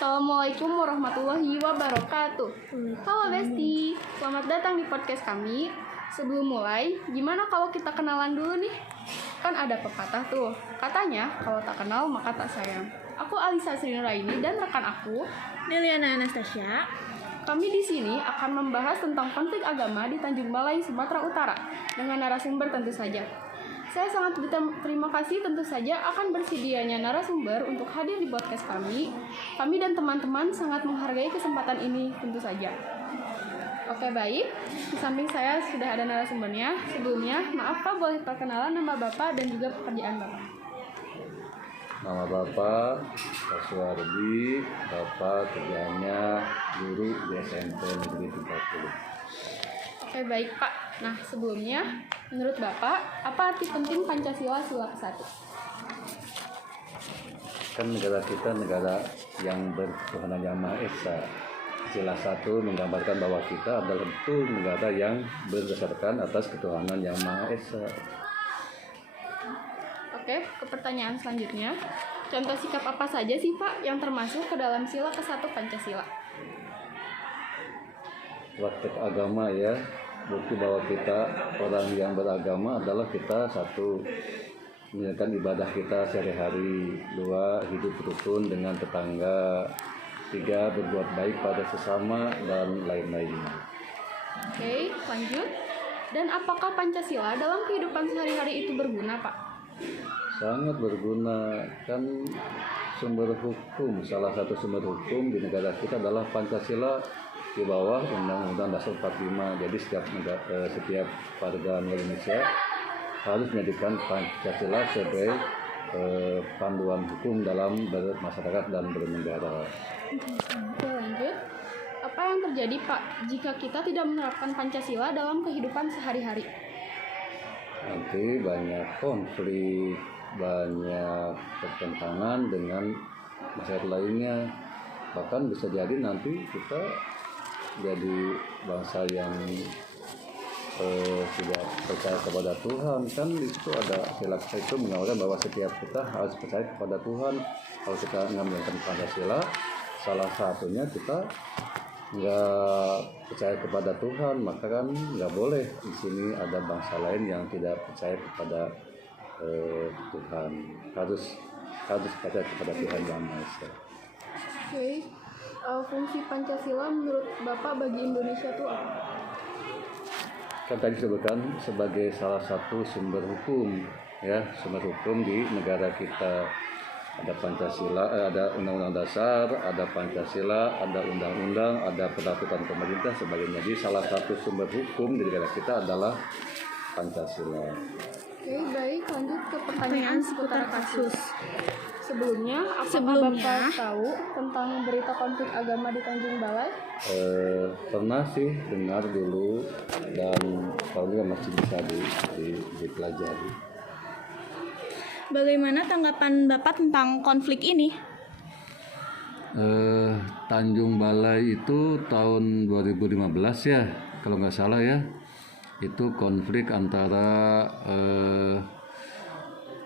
Assalamualaikum warahmatullahi wabarakatuh. Halo Besti, selamat datang di podcast kami. Sebelum mulai, gimana kalau kita kenalan dulu nih? Kan ada pepatah tuh, katanya kalau tak kenal maka tak sayang. Aku Alisa Srinuraini dan rekan aku Deliana Anastasia. Kami di sini akan membahas tentang konflik agama di Tanjung Balai, Sumatera Utara dengan narasumber tentu saja. Saya sangat berterima kasih tentu saja akan bersedianya narasumber untuk hadir di podcast kami. Kami dan teman-teman sangat menghargai kesempatan ini tentu saja. Oke baik, di samping saya sudah ada narasumbernya. Sebelumnya, maaf Pak, boleh perkenalan nama Bapak dan juga pekerjaan Bapak. Nama Bapak, Pak Suwardi, Bapak kerjaannya guru di SMP Negeri 30. Oke baik Pak, nah sebelumnya menurut Bapak, apa arti penting Pancasila sila ke-1? Kan negara kita negara yang berketuhanan yang Maha Esa. Sila 1 menggambarkan bahwa kita adalah betul negara yang berdasarkan atas ketuhanan yang Maha Esa. Oke, ke pertanyaan selanjutnya. Contoh sikap apa saja sih Pak yang termasuk ke dalam sila ke-1 Pancasila? Praktek agama ya, bukti bahwa kita orang yang beragama adalah kita satu, menjalankan ibadah kita sehari-hari, 2, hidup rukun dengan tetangga, 3, berbuat baik pada sesama, dan lain-lain. Oke, lanjut. Dan apakah Pancasila dalam kehidupan sehari-hari itu berguna Pak? Sangat berguna, kan sumber hukum, salah satu sumber hukum di negara kita adalah Pancasila di bawah Undang-Undang Dasar 45. Jadi setiap warga negara Indonesia harus menjadikan Pancasila sebagai panduan hukum dalam bermasyarakat dan bernegara. Oke, lanjut. Apa yang terjadi Pak jika kita tidak menerapkan Pancasila dalam kehidupan sehari-hari? Nanti banyak konflik, banyak pertentangan dengan masyarakat lainnya. Bahkan bisa jadi nanti kita jadi bangsa yang tidak percaya kepada Tuhan. Kan itu ada sila itu mengawarkan bahwa setiap kita harus percaya kepada Tuhan. Kalau kita nggak menjalankan Pancasila, salah satunya kita nggak percaya kepada Tuhan, maka kan nggak boleh di sini ada bangsa lain yang tidak percaya kepada Tuhan. Harus percaya kepada Tuhan yang Maha Esa. Oke. Fungsi Pancasila menurut Bapak bagi Indonesia itu apa? Kan tadi disebutkan sebagai salah satu sumber hukum, ya, sumber hukum di negara kita. Ada Pancasila, ada Undang-Undang Dasar, ada Pancasila, ada undang-undang, ada peraturan pemerintah sebagainya. Jadi salah satu sumber hukum di negara kita adalah Pancasila. Oke, baik, lanjut ke pertanyaan seputar kasus. Sebelumnya, apakah Bapak tahu tentang berita konflik agama di Tanjung Balai? Pernah sih dengar dulu, dan kalau juga masih bisa dipelajari. Bagaimana tanggapan Bapak tentang konflik ini? Tanjung Balai itu tahun 2015 ya, kalau nggak salah ya. Itu konflik antara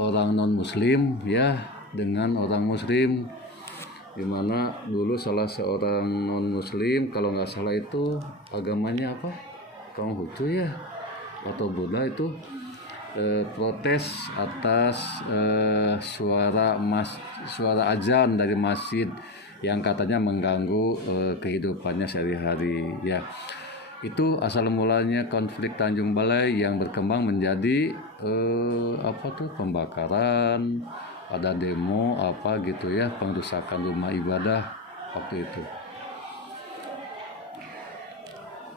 orang non-muslim ya dengan orang muslim, dimana dulu salah seorang non-muslim, kalau nggak salah itu agamanya apa, Konghucu ya atau Buddha, itu protes atas suara azan dari masjid yang katanya mengganggu kehidupannya sehari-hari ya. Itu asal mulanya konflik Tanjung Balai yang berkembang menjadi pembakaran, ada demo apa gitu ya, pengrusakan rumah ibadah waktu itu.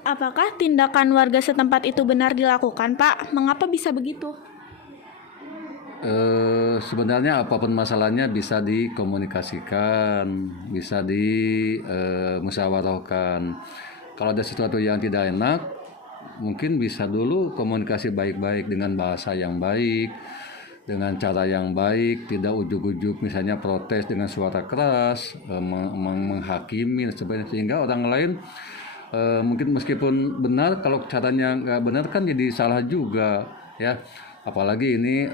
Apakah tindakan warga setempat itu benar dilakukan, Pak? Mengapa bisa begitu? sebenarnya apapun masalahnya bisa dikomunikasikan, bisa dimusyawarahkan. Kalau ada sesuatu yang tidak enak, mungkin bisa dulu komunikasi baik-baik dengan bahasa yang baik, dengan cara yang baik, tidak ujuk-ujuk misalnya protes dengan suara keras, menghakimi dan sebagainya, sehingga orang lain mungkin meskipun benar, kalau caranya nggak benar kan jadi salah juga ya. Apalagi ini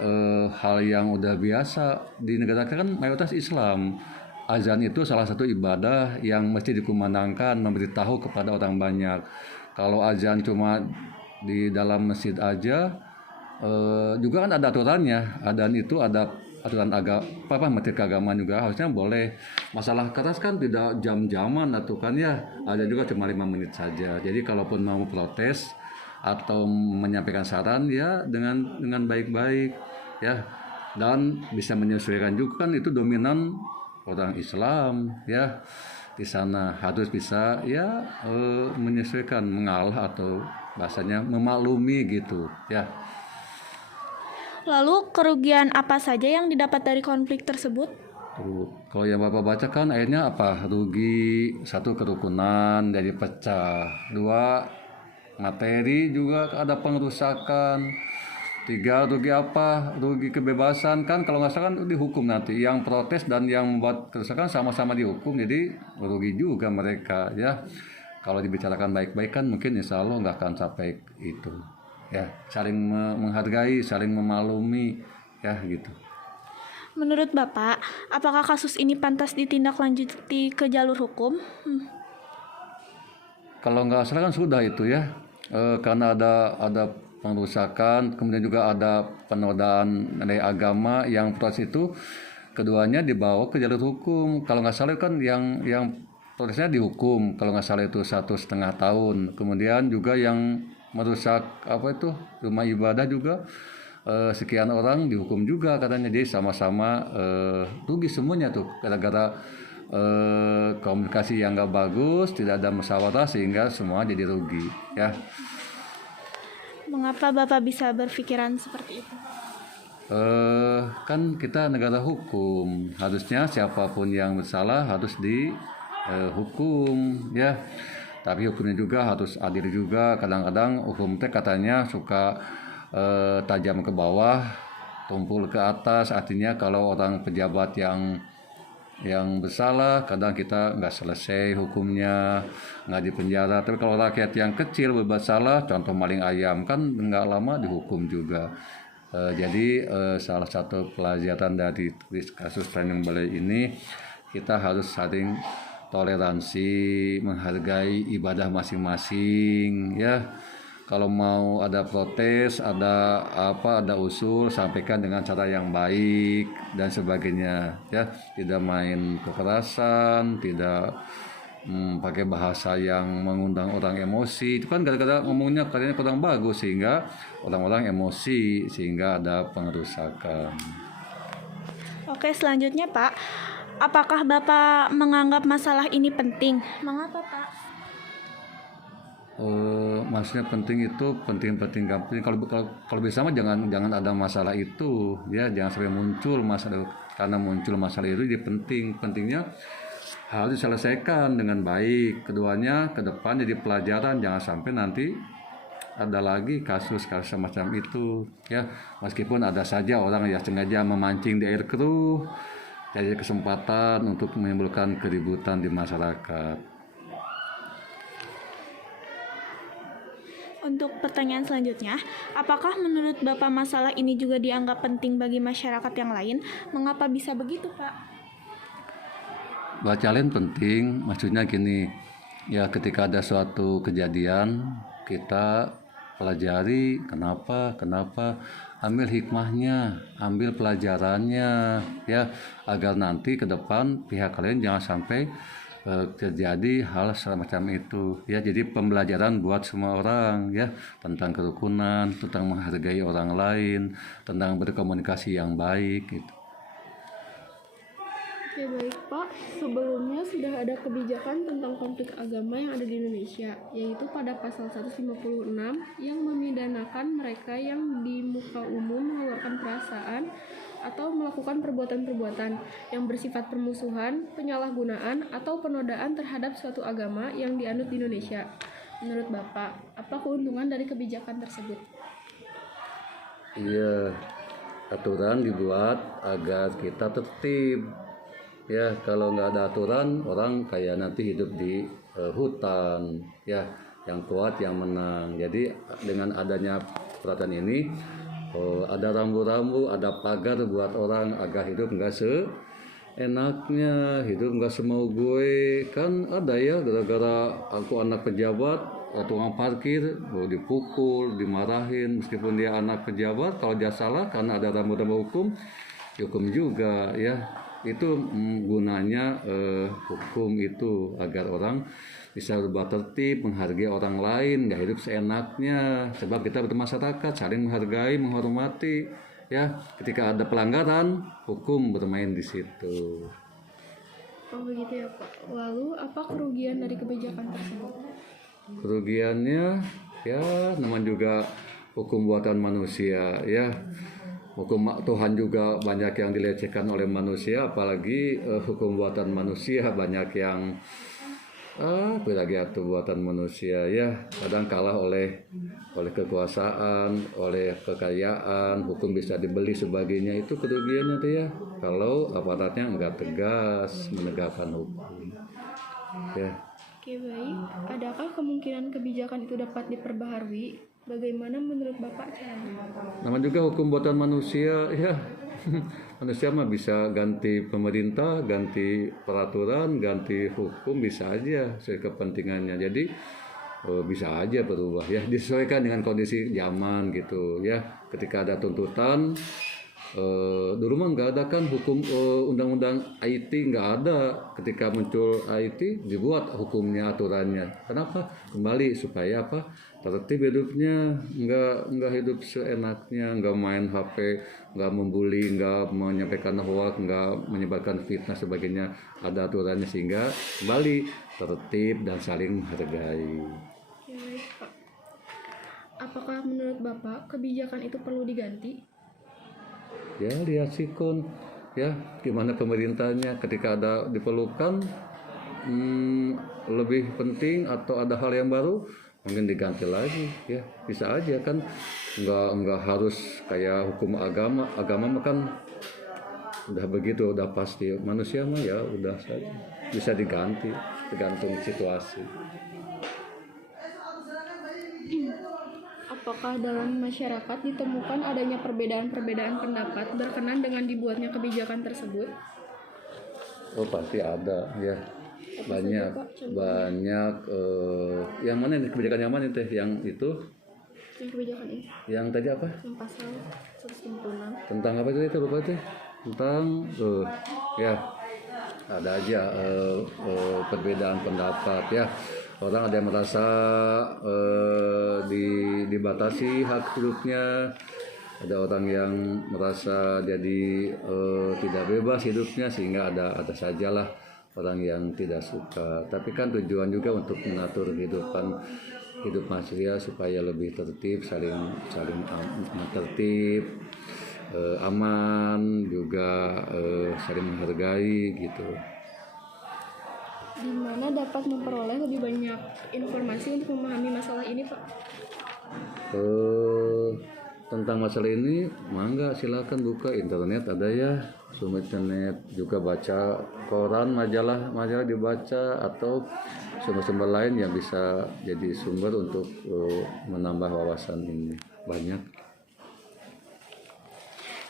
hal yang udah biasa di negara kita kan mayoritas Islam. Azan itu salah satu ibadah yang mesti dikumandangkan, memberitahu kepada orang banyak. Kalau azan cuma di dalam masjid aja, juga kan ada aturannya. Azan itu ada aturan materi keagamaan juga, harusnya boleh. Masalah keras kan tidak jam-jaman atau kan ya, ada juga cuma 5 menit saja. Jadi kalaupun mau protes atau menyampaikan saran ya dengan baik-baik ya, dan bisa menyesuaikan juga, kan itu dominan orang Islam ya, di sana harus bisa ya menyesuaikan, mengalah atau bahasanya memaklumi gitu ya. Lalu kerugian apa saja yang didapat dari konflik tersebut? Kalau yang Bapak baca kan akhirnya apa? Rugi, 1 kerukunan jadi pecah, 2 materi juga ada pengrusakan, 3 rugi apa? Rugi kebebasan, kan kalau nggak salah kan dihukum nanti. Yang protes dan yang membuat kerusakan sama-sama dihukum, jadi rugi juga mereka ya. Kalau dibicarakan baik-baik kan mungkin insya Allah nggak akan sampai itu ya. Saling menghargai, saling memaklumi ya gitu. Menurut Bapak, apakah kasus ini pantas ditindaklanjuti ke jalur hukum? Kalau nggak salah kan sudah itu ya, karena ada pengrusakan, kemudian juga ada penodaan nilai agama yang protes itu, keduanya dibawa ke jalur hukum. Kalau nggak salah kan yang protesnya dihukum, kalau nggak salah itu 1,5 tahun. Kemudian juga yang merusak rumah ibadah juga sekian orang dihukum juga katanya. Jadi sama-sama rugi semuanya tuh gara-gara komunikasi yang nggak bagus, tidak ada musyawarah, sehingga semua jadi rugi ya. Mengapa Bapak bisa berpikiran seperti itu? Kan kita negara hukum, harusnya siapapun yang bersalah harus dihukum ya. Tapi hukumnya juga harus adil juga. Kadang-kadang hukum teh katanya suka tajam ke bawah, tumpul ke atas. Artinya kalau orang pejabat yang bersalah, kadang kita nggak selesai hukumnya, nggak dipenjara. Tapi kalau rakyat yang kecil berbuat salah, contoh maling ayam, kan nggak lama dihukum juga. Jadi salah satu pelajaran dari kasus Tanjung Balai ini, kita harus saling toleransi, menghargai ibadah masing-masing ya. Kalau mau ada protes, ada usul, sampaikan dengan cara yang baik dan sebagainya ya. Tidak main kekerasan, tidak pakai bahasa yang mengundang orang emosi. Itu kan gara-gara ngomongnya katanya kurang bagus, sehingga orang-orang emosi, sehingga ada pengerusakan. Oke, selanjutnya Pak, apakah Bapak menganggap masalah ini penting? Mengapa Pak? Maksudnya penting itu penting. Kalau bisa mah jangan ada masalah itu ya, jangan sampai muncul masalah. Karena muncul masalah itu jadi pentingnya harus diselesaikan dengan baik. Keduanya ke depan jadi pelajaran, jangan sampai nanti ada lagi kasus semacam itu ya. Meskipun ada saja orang yang sengaja memancing di air keruh, jadi kesempatan untuk menimbulkan keributan di masyarakat. Untuk pertanyaan selanjutnya, apakah menurut Bapak masalah ini juga dianggap penting bagi masyarakat yang lain? Mengapa bisa begitu, Pak? Baca lain penting, maksudnya gini, ya ketika ada suatu kejadian, kita pelajari kenapa, ambil hikmahnya, ambil pelajarannya, ya, agar nanti ke depan pihak kalian jangan sampai terjadi hal semacam itu ya. Jadi pembelajaran buat semua orang ya, tentang kerukunan, tentang menghargai orang lain, tentang berkomunikasi yang baik gitu. Oke, baik Pak, sebelumnya sudah ada kebijakan tentang konflik agama yang ada di Indonesia, yaitu pada pasal 156 yang memidanakan mereka yang di muka umum mengeluarkan perasaan atau melakukan perbuatan-perbuatan yang bersifat permusuhan, penyalahgunaan, atau penodaan terhadap suatu agama yang dianut di Indonesia. Menurut Bapak, apa keuntungan dari kebijakan tersebut? Iya, aturan dibuat agar kita tertib. Ya, kalau nggak ada aturan, orang kayak nanti hidup di hutan. Ya, yang kuat yang menang. Jadi dengan adanya peraturan ini, ada rambu-rambu, ada pagar buat orang agar hidup nggak enaknya, hidup nggak semau gue. Kan ada ya, gara-gara aku anak pejabat, tukang parkir dipukul, dimarahin, meskipun dia anak pejabat, kalau dia salah karena ada rambu-rambu hukum juga ya. Itu gunanya hukum itu agar orang bisa berbuat tertib, menghargai orang lain, nggak hidup seenaknya. Sebab kita bermasyarakat saling menghargai, menghormati. Ya, ketika ada pelanggaran, hukum bermain di situ. Oh begitu ya Pak. Lalu apa kerugian dari kebijakan tersebut? Kerugiannya ya namanya juga hukum buatan manusia ya. Hukum Tuhan juga banyak yang dilecehkan oleh manusia, apalagi hukum buatan manusia banyak yang plagiat buatan manusia ya, kadang kalah oleh kekuasaan, oleh kekayaan, hukum bisa dibeli sebagainya. Itu kerugiannya tuh ya, kalau aparatnya enggak tegas menegakkan hukum ya. Oke baik, adakah kemungkinan kebijakan itu dapat diperbaharui? Bagaimana menurut Bapak caranya? Nama juga hukum buatan manusia ya. Manusia mah bisa ganti pemerintah, ganti peraturan, ganti hukum, bisa aja sesuai kepentingannya. Jadi bisa aja berubah ya, disesuaikan dengan kondisi zaman gitu ya. Ketika ada tuntutan, dulu mah nggak ada kan hukum undang-undang IT, nggak ada. Ketika muncul IT dibuat hukumnya, aturannya. Kenapa? Kembali supaya apa? Tertib hidupnya, nggak hidup seenaknya, nggak main HP, nggak membuli, nggak menyampaikan hoax, nggak menyebarkan fitnah sebagainya. Ada aturannya sehingga kembali tertib dan saling menghargai. Ya, baik, Pak. Apakah menurut Bapak kebijakan itu perlu diganti? Ya lihat sikon ya gimana pemerintahnya, ketika ada diperlukan lebih penting atau ada hal yang baru mungkin diganti lagi ya, bisa aja kan, nggak harus kayak hukum agama mah kan udah begitu, udah pasti. Manusia mah ya udah saja bisa diganti tergantung situasi. Apakah dalam masyarakat ditemukan adanya perbedaan-perbedaan pendapat berkenan dengan dibuatnya kebijakan tersebut? Oh pasti ada ya, banyak Apa saja, Pak? banyak. Yang mana nih, kebijakan yang mana teh? Yang itu Yang kebijakan ini, yang tadi apa, yang pasal 156. tentang apa itu lupa teh, tentang ya ada aja perbedaan pendapat ya. Orang ada yang merasa dibatasi hak hidupnya, ada orang yang merasa jadi tidak bebas hidupnya, sehingga ada sajalah orang yang tidak suka. Tapi kan tujuan juga untuk mengatur hidup manusia supaya lebih tertib, saling tertib, aman juga, saling menghargai gitu. Di mana dapat memperoleh lebih banyak informasi untuk memahami masalah ini, Pak? Tentang masalah ini, mangga silakan buka internet, ada ya sumber internet, juga baca koran, majalah dibaca, atau sumber-sumber lain yang bisa jadi sumber untuk menambah wawasan ini banyak.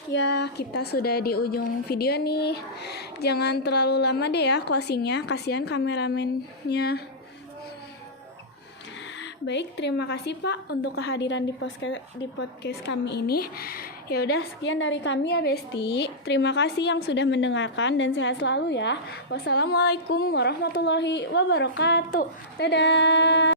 Ya, kita sudah di ujung video nih. Jangan terlalu lama deh ya closingnya, kasihan kameramennya. Baik, terima kasih Pak untuk kehadiran di podcast kami ini. Ya udah, sekian dari kami ya Besti. Terima kasih yang sudah mendengarkan dan sehat selalu ya. Wassalamualaikum warahmatullahi wabarakatuh. Dadah.